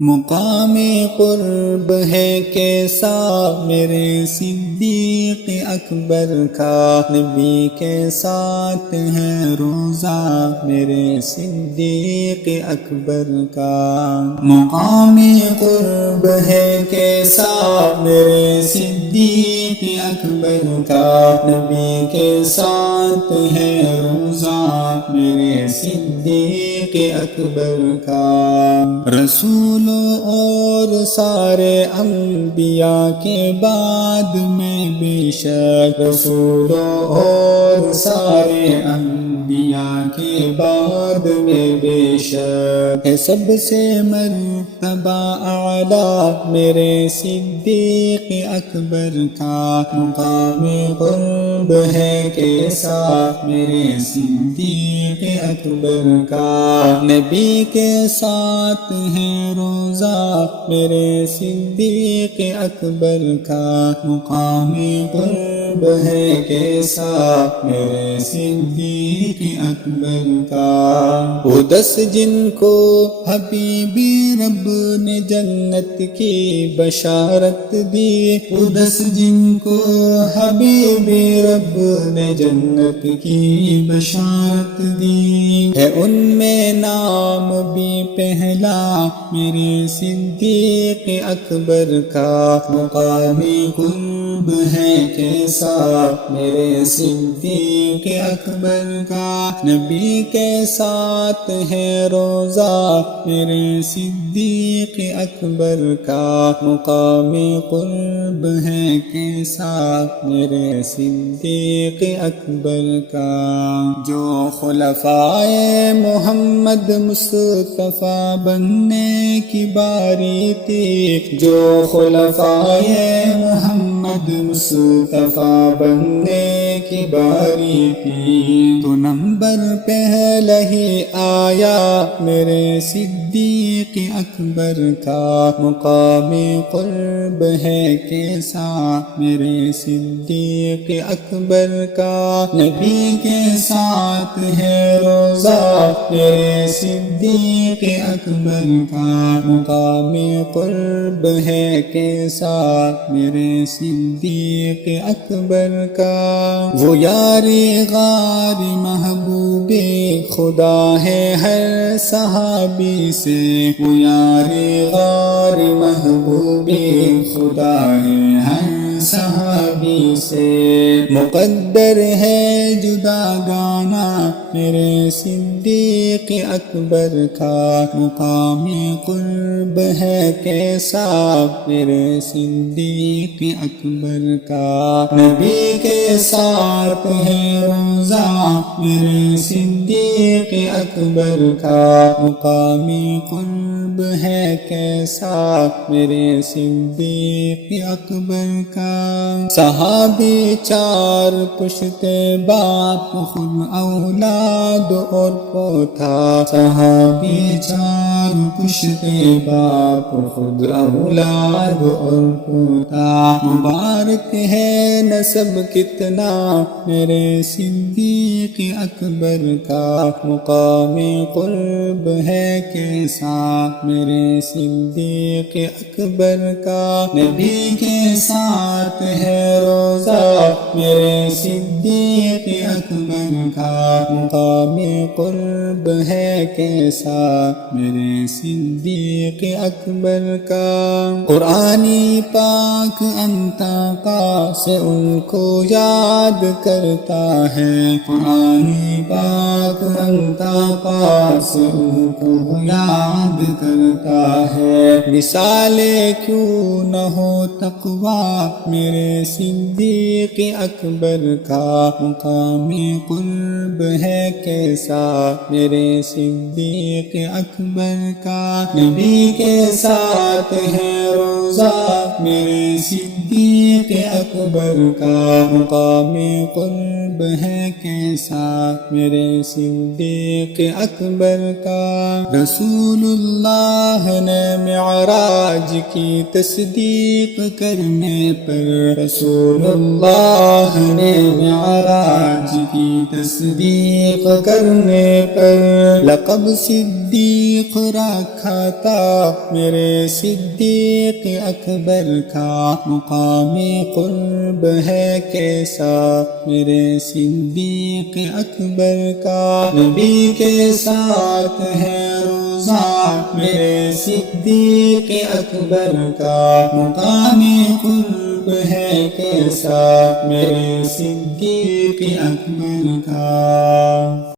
مقام قرب ہے کیسا میرے صدیق اکبر کا، نبی کے ساتھ ہے روزہ میرے صدیق اکبر کا۔ مقام قرب ہے کیسا میرے صدیق اکبر کا، نبی کے ساتھ ہے روزہ میرے صدیق اکبر کا۔ رسول اور سارے انبیاء کے بعد میں بے شک، رسول اور سارے انبیاء کے بعد میں بے شک، ہے سب سے مرتبہ اعلیٰ میرے صدیق اکبر کا۔ مقام قرب ہے کیسا میرے صدیق اکبر کا، نبی کے ساتھ ہے روزہ میرے صدیق اکبر کا۔ مقام قرب ہے کیسا میرے صدیق اکبر کا۔ وہ 10 جن کو حبیبی رب نے جنت کی بشارت دی، وہ 10 جن کو حبیبی رب نے جنت کی بشارت دی، ہے ان میں نام بھی پہلا میرے صدیق اکبر کا۔ مقام قرب ہے کیسا میرے صدیق اکبر کا، نبی کے ساتھ ہے روزہ میرے صدیق اکبر کا۔ مقام قرب ہے کیسا میرے صدیق اکبر کا۔ جو خلفائے محمد مصطفیٰ بننے کی باری تھی، جو خلفائے محمد مصطفیٰ بننے کی باری تھی، تو نمبر پہلے ہی آیا میرے صدیق اکبر کا۔ مقام قرب ہے کیسا میرے صدیق اکبر کا، نبی کے ساتھ ہے روزہ میرے صدیق اکبر کا۔ مقام قرب ہے کیسا میرے صدیق اکبر کا۔ وہ یاری غار محبوب خدا ہے ہر صحابی سے، وہ یاری غار محبوب خدا ہے ہر صحابی سے، مقدر ہے جدا گانا میرے صدیق اکبر کا۔ مقام قرب ہے کیسا میرے صدیق اکبر کا، نبی کے ساتھ ہے روزہ میرے صدیق اکبر کا۔ مقام قرب ہے کیسا میرے صدیق اکبر کا۔ صحابی 4 پشتے باپ خود اولاد اور پوتا، صحابی 4 پشتے باپ خود اولاد اور پوتا، مبارک ہے نسب کتنا میرے صدیق اکبر کا۔ مقام قرب ہے کیسا میرے صدیق اکبر کا، نبی کے ساتھ ہے روزہ میرے صدیق اکبر کا۔ مقام قرب ہے کیسا میرے صدیق اکبر کا۔ قرآنی پاک انطاقہ سے ان کو یاد کرتا ہے، قرآنی پاک انطاقہ سے ان کو یاد کرتا ہے، مثالیں کیوں نہ ہو تقویٰ میرے صدیق اکبر کا۔ مقام قرب ہے کیسا میرے صدیق اکبر کا، نبی کے ساتھ ہے روزہ میرے صدیق اکبر کا۔ مقام قرب ہے کیسا میرے صدیق اکبر کا۔ رسول اللہ نے معراج کی تصدیق کرنے پر، رسول اللہ نے معراج کی تصدیق کرنے پر، لقب صدیق صدیق رکھا تھا میرے صدیق اکبر کا مقام قرب ہے کیسا میرے صدیق اکبر کا نبی کے ساتھ ہے روزہ میرے صدیق اکبر کا مقام قرب ہے کیسا میرے صدیق اکبر کا